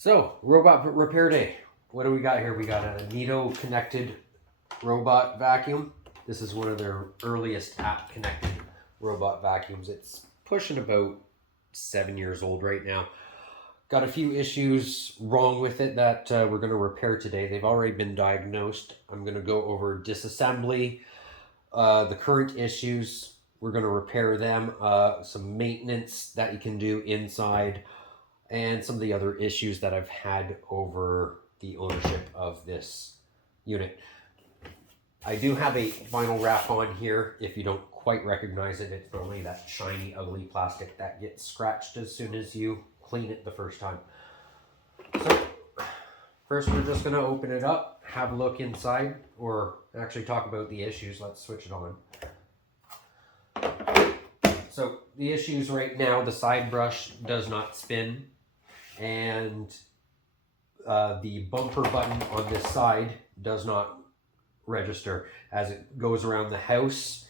So, robot repair day. What do we got here? We got a Neato Connected robot vacuum. This is one of their earliest app connected robot vacuums. It's pushing about 7 years old right now. Got a few issues wrong with it that we're going to repair today. They've already been diagnosed. I'm going to go over disassembly, the current issues. We're going to repair them, some maintenance that you can do inside, and some of the other issues that I've had over the ownership of this unit. I do have a vinyl wrap on here. If you don't quite recognize it, it's normally that shiny, ugly plastic that gets scratched as soon as you clean it the first time. So first we're just going to open it up, have a look inside, or actually talk about the issues. Let's switch it on. So the issues right now, the side brush does not spin, and the bumper button on this side does not register. As it goes around the house,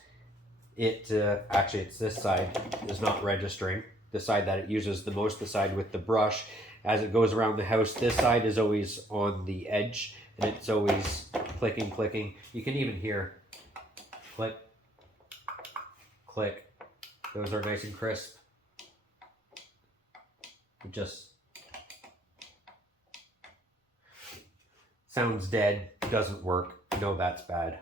actually it's this side is not registering, the side that it uses the most, the side with the brush. As it goes around the house, this side is always on the edge, and it's always clicking. You can even hear click, click. Those are nice and crisp. It just sounds dead, doesn't work. No, that's bad.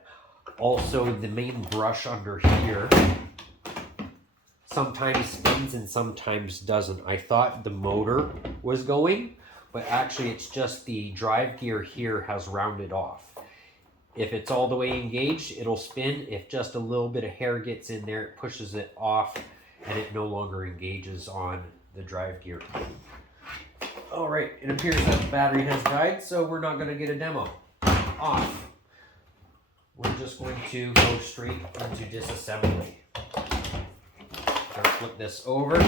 Also, the main brush under here sometimes spins and sometimes doesn't. I thought the motor was going, but actually it's just the drive gear here has rounded off. If it's all the way engaged, it'll spin. If just a little bit of hair gets in there, it pushes it off and it no longer engages on the drive gear. All right, it appears that the battery has died, so we're not going to get a demo. Off. We're just going to go straight into disassembly. Gonna flip this over.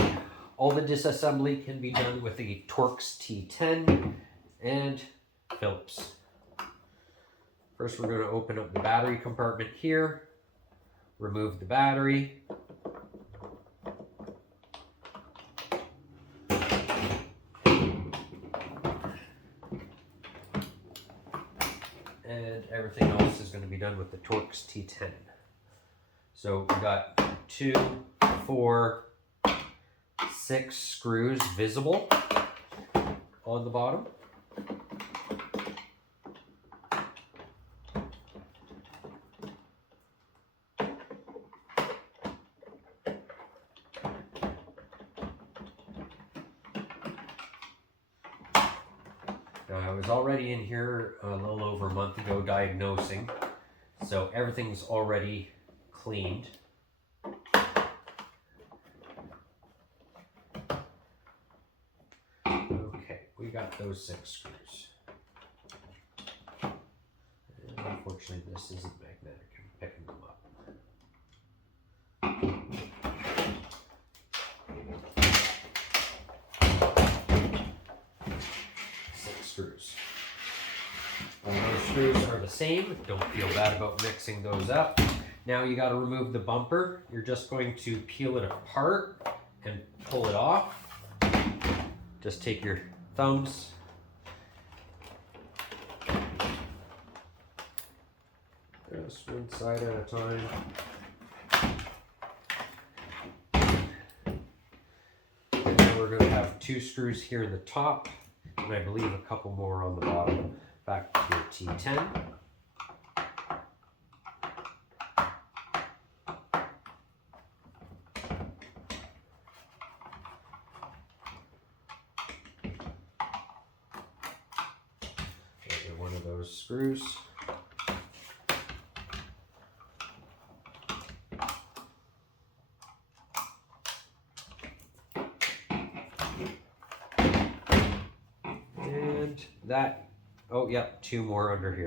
All the disassembly can be done with the Torx T10 and Phillips. First, we're going to open up the battery compartment here, remove the battery. And everything else is going to be done with the Torx T10. So we got 2, 4, 6 screws visible on the bottom. I was already in here a little over a month ago diagnosing, so everything's already cleaned. Okay, we got those 6 screws. And unfortunately, this isn't magnetic. I'm picking them up. Screws. All those screws are the same. Don't feel bad about mixing those up. Now you got to remove the bumper. You're just going to peel it apart and pull it off. Just take your thumbs. Just one side at a time. And then we're going to have 2 screws here in the top, and I believe a couple more on the bottom. Back to your T10. There's one of those screws. That, oh yep, 2 more under here.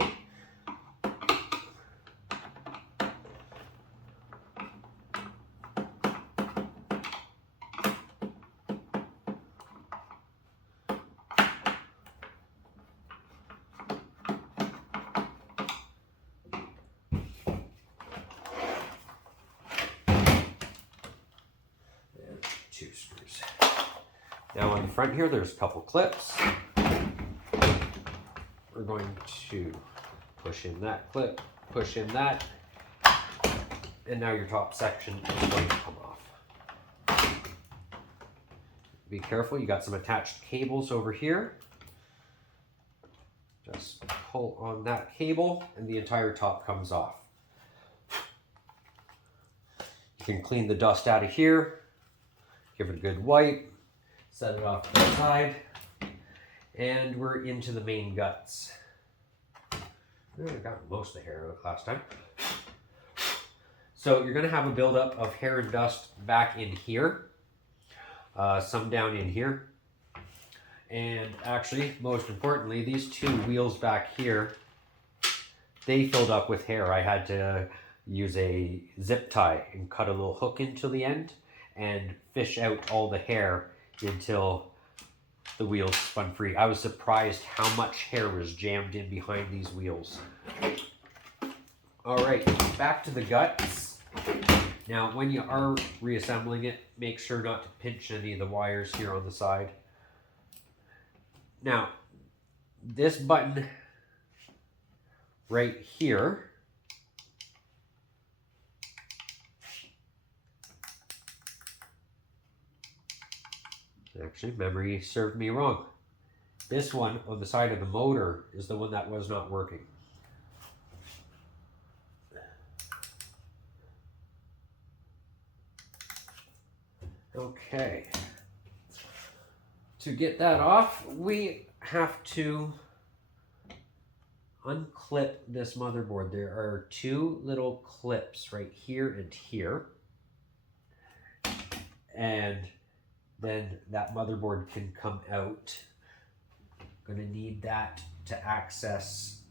And 2 screws. Now on the front here, there's a couple clips. we're going to push in that clip, push in that, and now your top section is going to come off. Be careful, you got some attached cables over here. Just pull on that cable and the entire top comes off. You can clean the dust out of here, give it a good wipe, set it off to the side, and we're into the main guts. I got most of the hair out last time. So you're going to have a buildup of hair and dust back in here, some down in here. And actually, most importantly, these two wheels back here, they filled up with hair. I had to use a zip tie and cut a little hook into the end and fish out all the hair until the wheels spun free. I was surprised how much hair was jammed in behind these wheels. All right, back to the guts. Now, when you are reassembling it, make sure not to pinch any of the wires here on the side. Now, this button right here, actually, memory served me wrong. This one on the side of the motor is the one that was not working. Okay. To get that off, we have to unclip this motherboard. There are two little clips right here and here. And then that motherboard can come out. I'm going to need that to access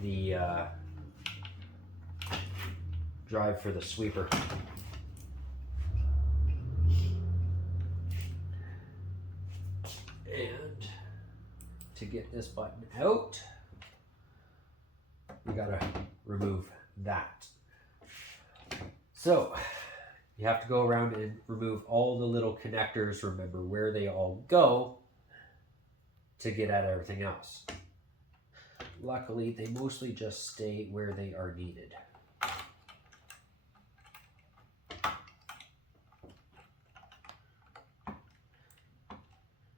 the drive for the sweeper. And to get this button out, you gotta remove that. So you have to go around and remove all the little connectors, remember where they all go to get at everything else. Luckily, they mostly just stay where they are needed.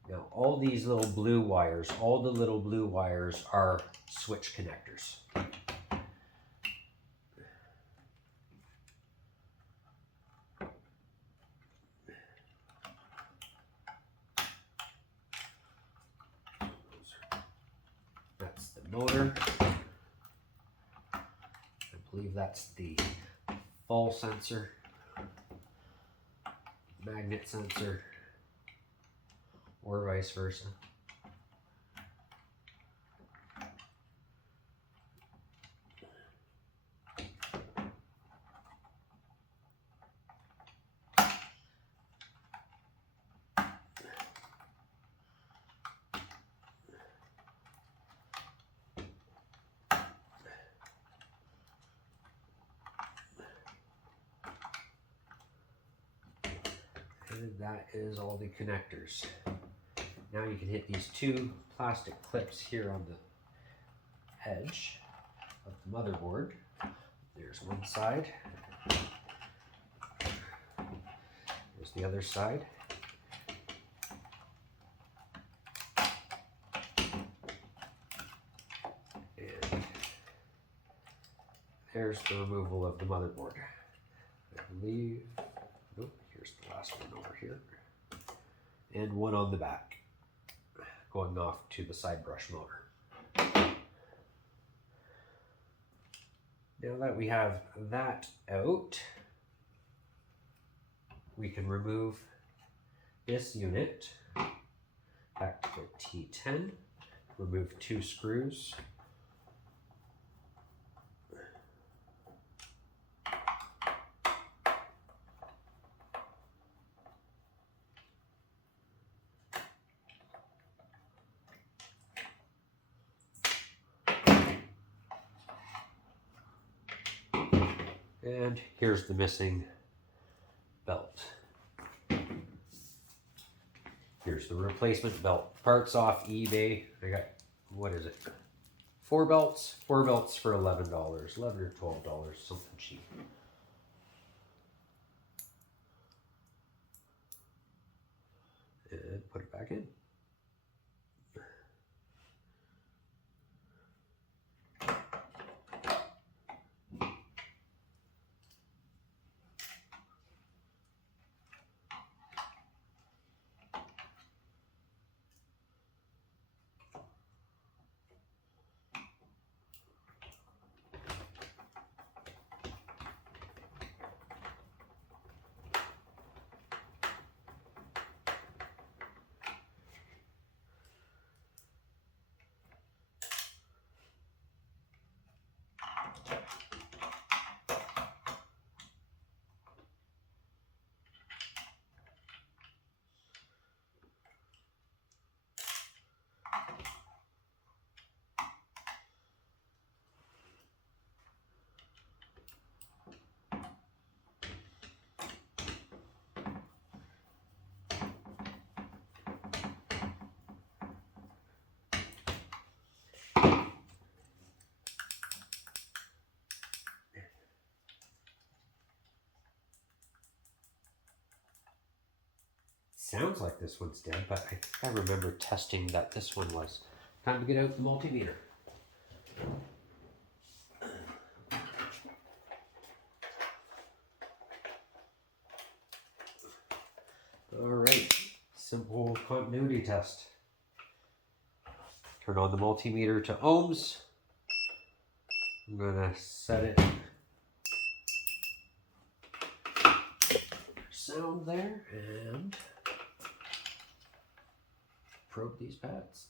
Now, all these little blue wires, all the little blue wires are switch connectors. That's the motor. I believe that's the fall sensor, magnet sensor, or vice versa. And that is all the connectors. Now you can hit these two plastic clips here on the edge of the motherboard. There's one side. There's the other side. And there's the removal of the motherboard. I believe, nope, here's the last one over here. And one on the back, going off to the side brush motor. Now that we have that out, we can remove this unit back to the T10, remove two screws. And here's the missing belt. Here's the replacement belt. Parts off eBay. I got, what is it? 4 belts for $11, $11 or $12, something cheap. And put it back in. Sounds like this one's dead, but I think I remember testing that this one was. Time to get out the multimeter. All right, simple continuity test. Turn on the multimeter to ohms. I'm gonna set it sound there and probe these pads.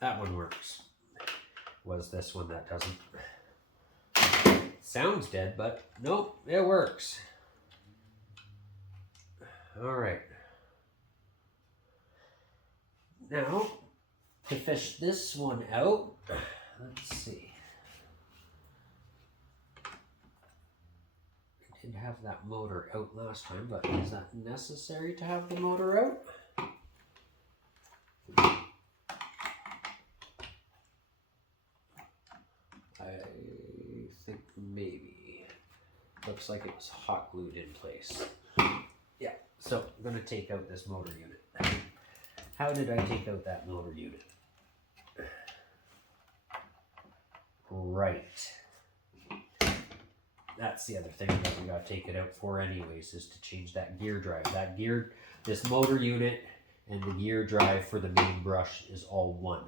That one works. Was this one that doesn't? Sounds dead, but nope, it works. All right. Now, to fish this one out, let's see. I did have that motor out last time, but is that necessary to have the motor out? I think maybe. Looks like it was hot glued in place. Yeah, so I'm going to take out this motor unit. How did I take out that motor unit? Right. That's the other thing that we got to take it out for anyways, is to change that gear drive. This motor unit and the gear drive for the main brush is all one.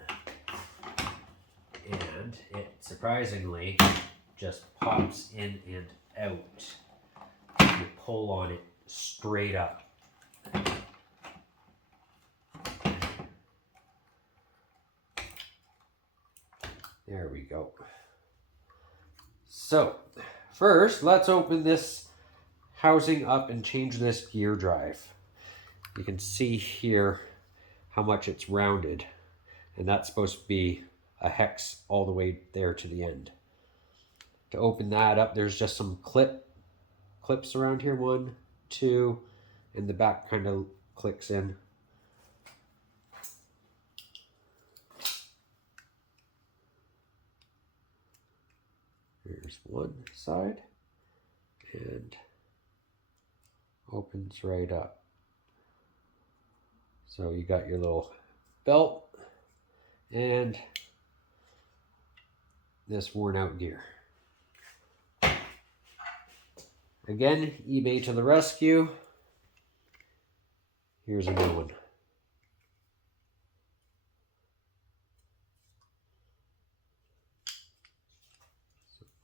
And it surprisingly just pops in and out. You pull on it straight up. There we go. So first, let's open this housing up and change this gear drive. You can see here how much it's rounded, and that's supposed to be a hex all the way there to the end. To open that up, there's just some clips around here, 1, 2, and the back kind of clicks in. Here's one side and opens right up. So you got your little belt and this worn out gear. Again, eBay to the rescue. Here's a new one.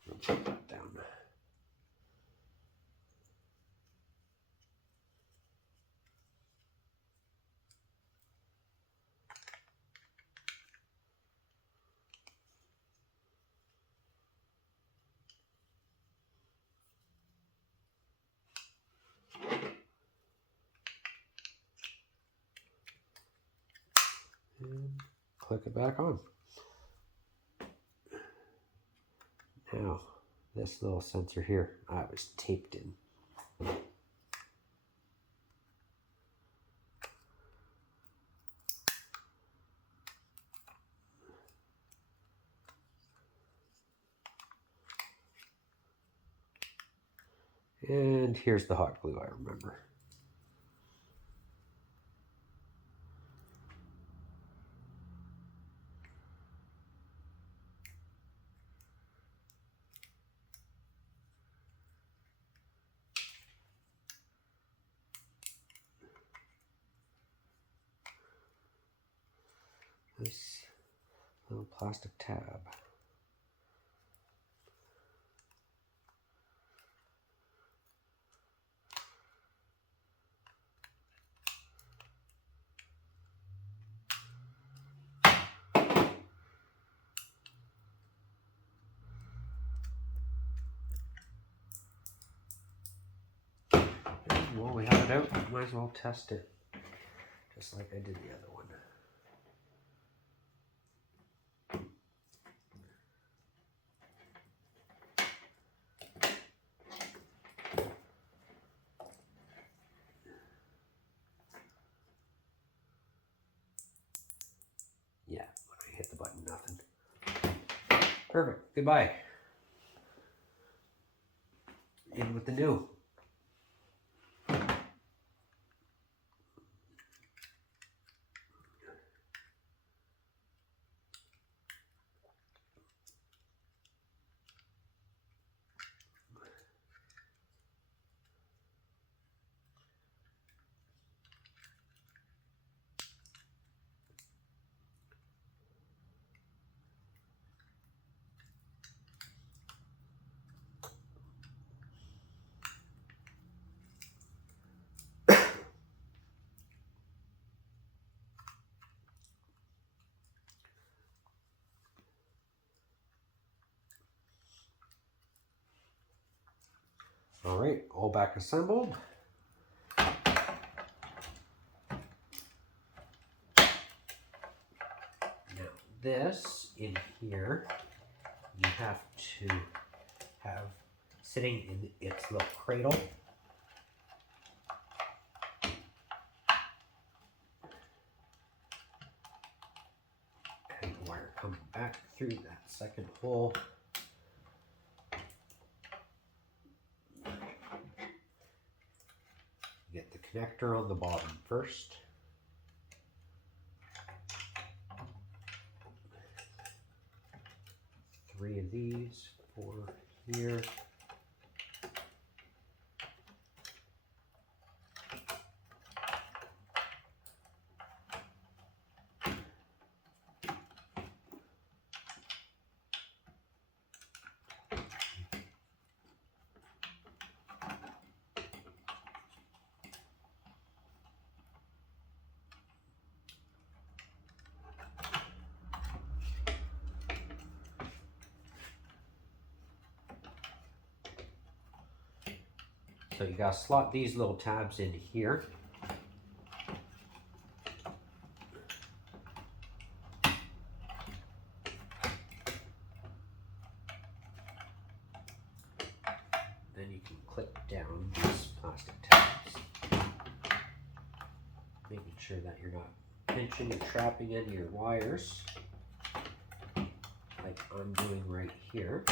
So put that down. And click it back on. Now, this little sensor here, I was taped in. And here's the hot glue, I remember. This little plastic tab. Well, we have it out. Might as well test it, just like I did the other one. Yeah, when I hit the button, nothing. Perfect. Goodbye. In with the new. All right, all back assembled. Now this in here, you have to have sitting in its little cradle. And the wire comes back through that second hole. Get the connector on the bottom first. Three of these, 4 here. So you gotta slot these little tabs in here. Then you can click down these plastic tabs, making sure that you're not pinching and trapping into your wires like I'm doing right here.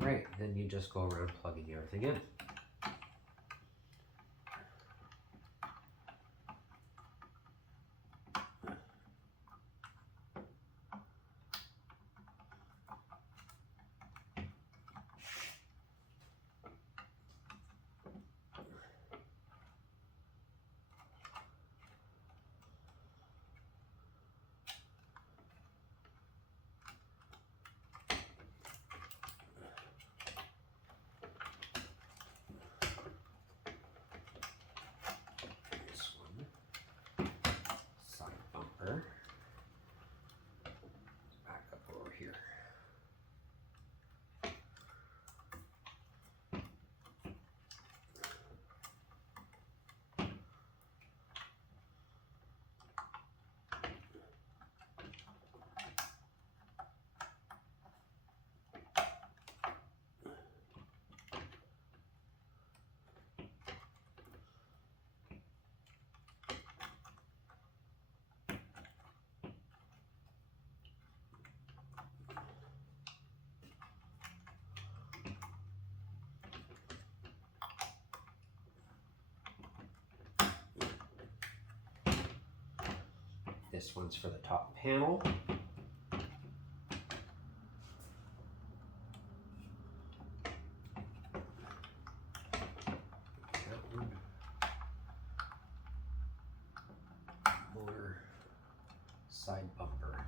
Alright, then you just go around plugging everything in. This one's for the top panel. More side bumper.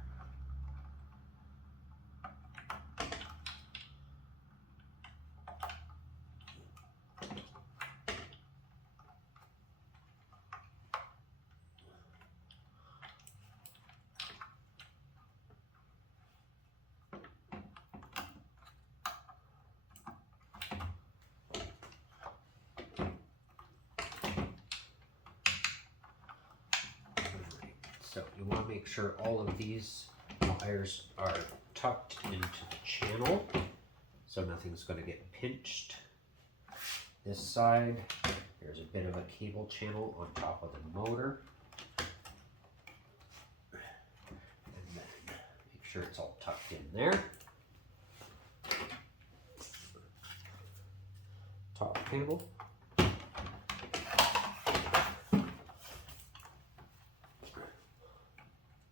So you want to make sure all of these wires are tucked into the channel so nothing's going to get pinched. This side, there's a bit of a cable channel on top of the motor. And then make sure it's all tucked in there. Top panel.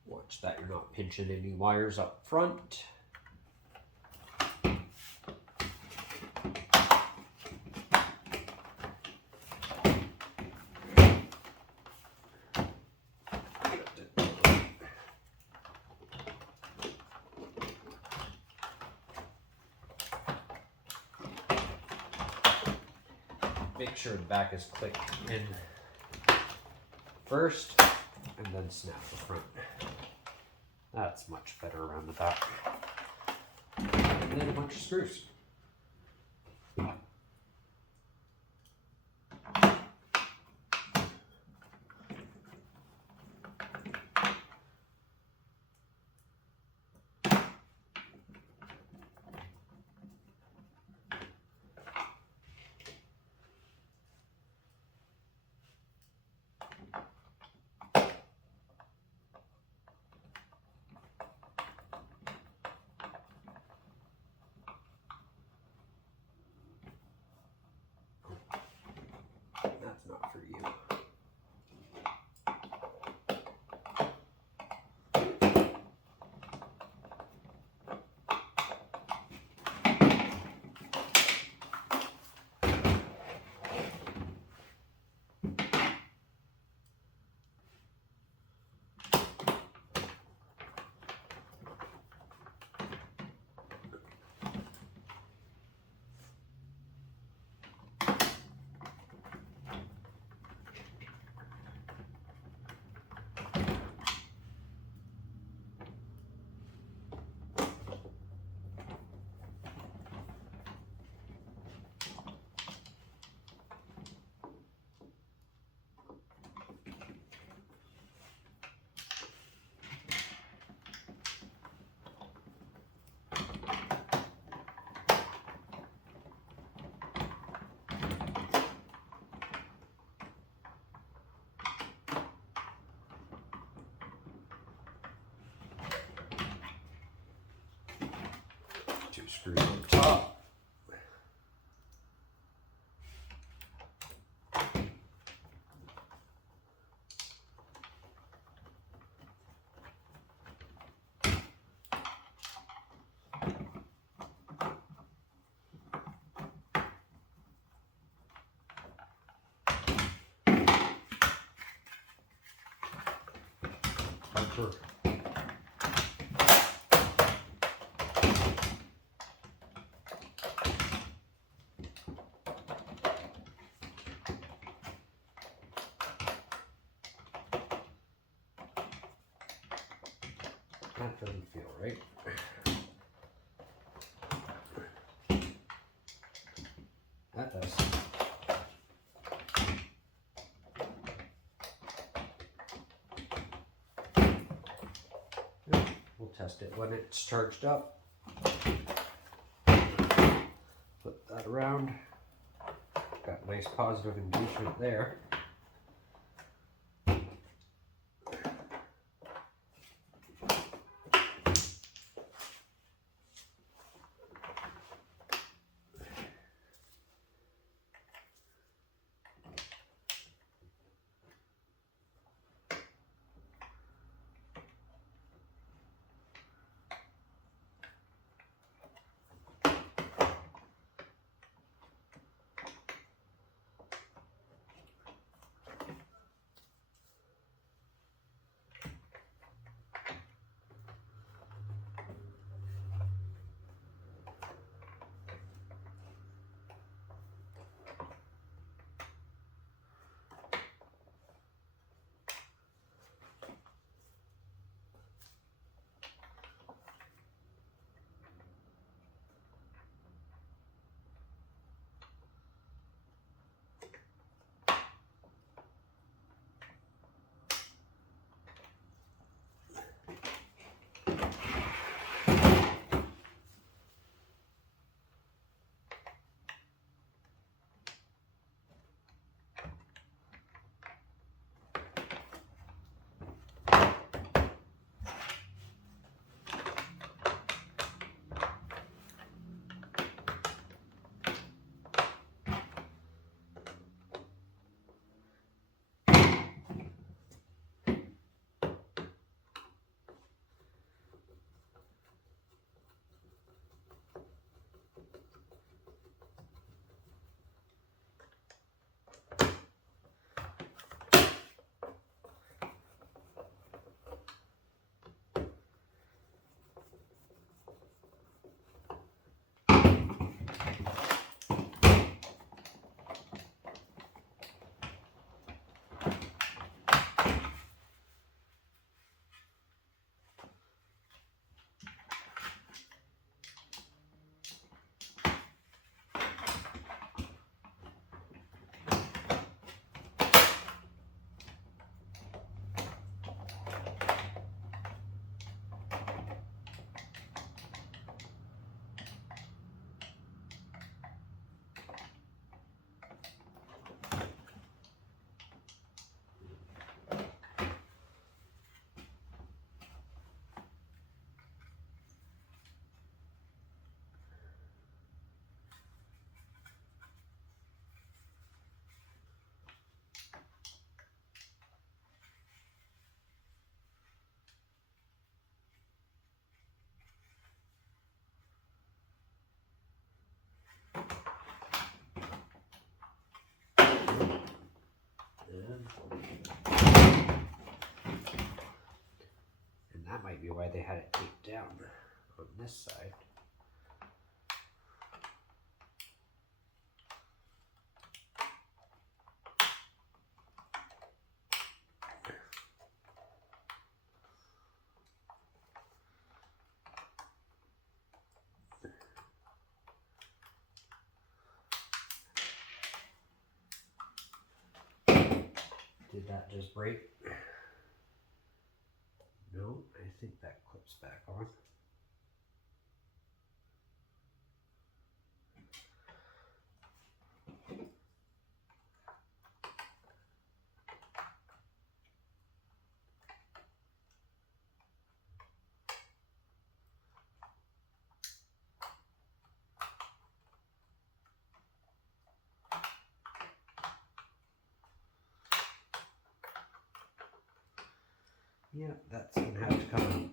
Watch that you're not pinching any wires up front. Make sure the back is clicked in first and then snap the front. That's much better around the back. And then a bunch of screws. That's not for you. Two screws on top. Bumper. That doesn't feel right. That does. We'll test it when it's charged up. Flip that around. Got nice positive engagement there. that might be why they had it taped down on this side. Did that just break? No, I think that clips back on. Yeah, that's gonna have to come out.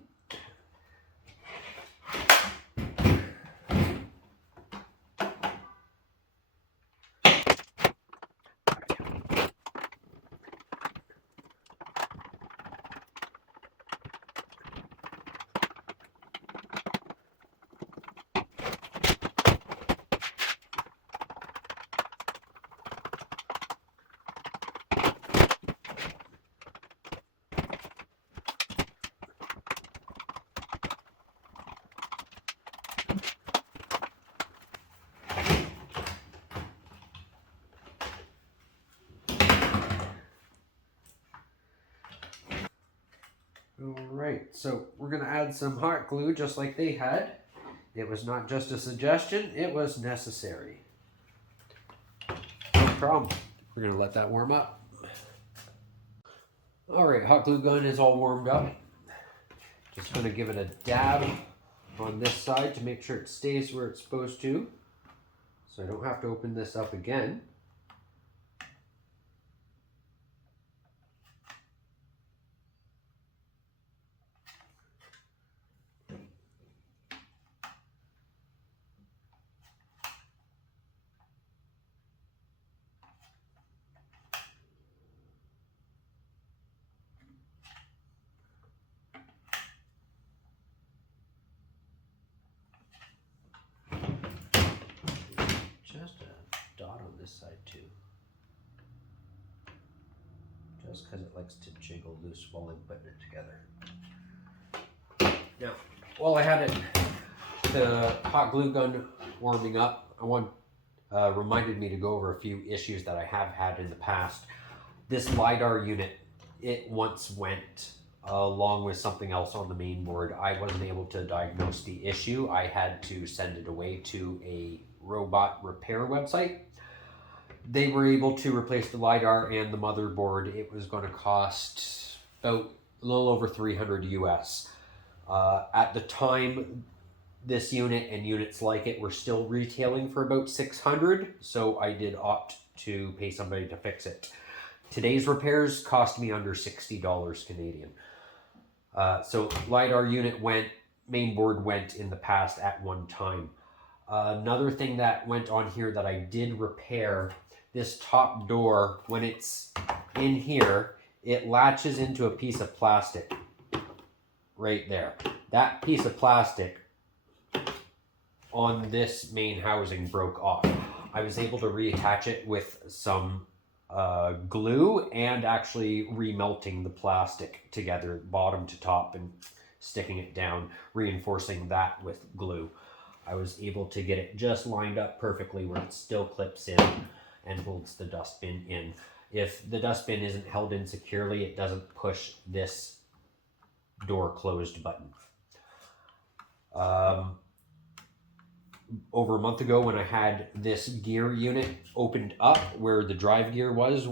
Alright, so we're going to add some hot glue just like they had. It was not just a suggestion, it was necessary. No problem. We're going to let that warm up. Alright, hot glue gun is all warmed up. Just going to give it a dab on this side to make sure it stays where it's supposed to. So I don't have to open this up again. Just a dot on this side too. Just because it likes to jiggle loose while I'm putting it together. Now, while I had the hot glue gun warming up, reminded me to go over a few issues that I have had in the past. This LiDAR unit, it once went along with something else on the main board. I wasn't able to diagnose the issue. I had to send it away to a robot repair website. They were able to replace the LiDAR and the motherboard. It was going to cost about a little over $300 US. At the time, this unit and units like it were still retailing for about $600, so I did opt to pay somebody to fix it. Today's repairs cost me under $60 Canadian. So LiDAR unit went, main board went in the past at one time. Another thing that went on here that I did repair, this top door, when it's in here, it latches into a piece of plastic right there. That piece of plastic on this main housing broke off. I was able to reattach it with some glue and actually remelting the plastic together, bottom to top, and sticking it down, reinforcing that with glue. I was able to get it just lined up perfectly where it still clips in and holds the dustbin in. If the dustbin isn't held in securely, it doesn't push this door closed button. Over a month ago, when I had this gear unit opened up where the drive gear was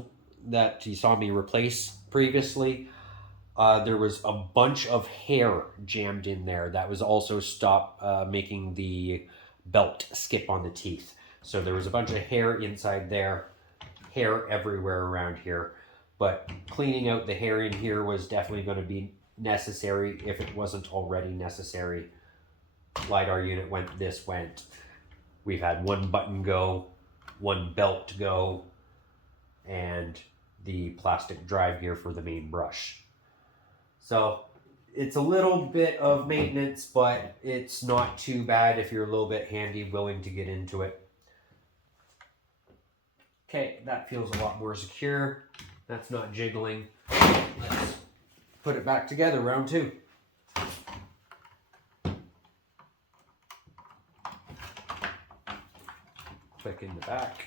that you saw me replace previously, there was a bunch of hair jammed in there that was also making the belt skip on the teeth. So there was a bunch of hair inside there, hair everywhere around here. But cleaning out the hair in here was definitely going to be necessary if it wasn't already necessary. LiDAR unit went, this went. We've had one button go, one belt go, and the plastic drive gear for the main brush. So It's a little bit of maintenance, but it's not too bad if you're a little bit handy, willing to get into it. Okay, that feels a lot more secure. That's not jiggling. Let's put it back together, round two. Click in the back.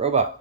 Robot.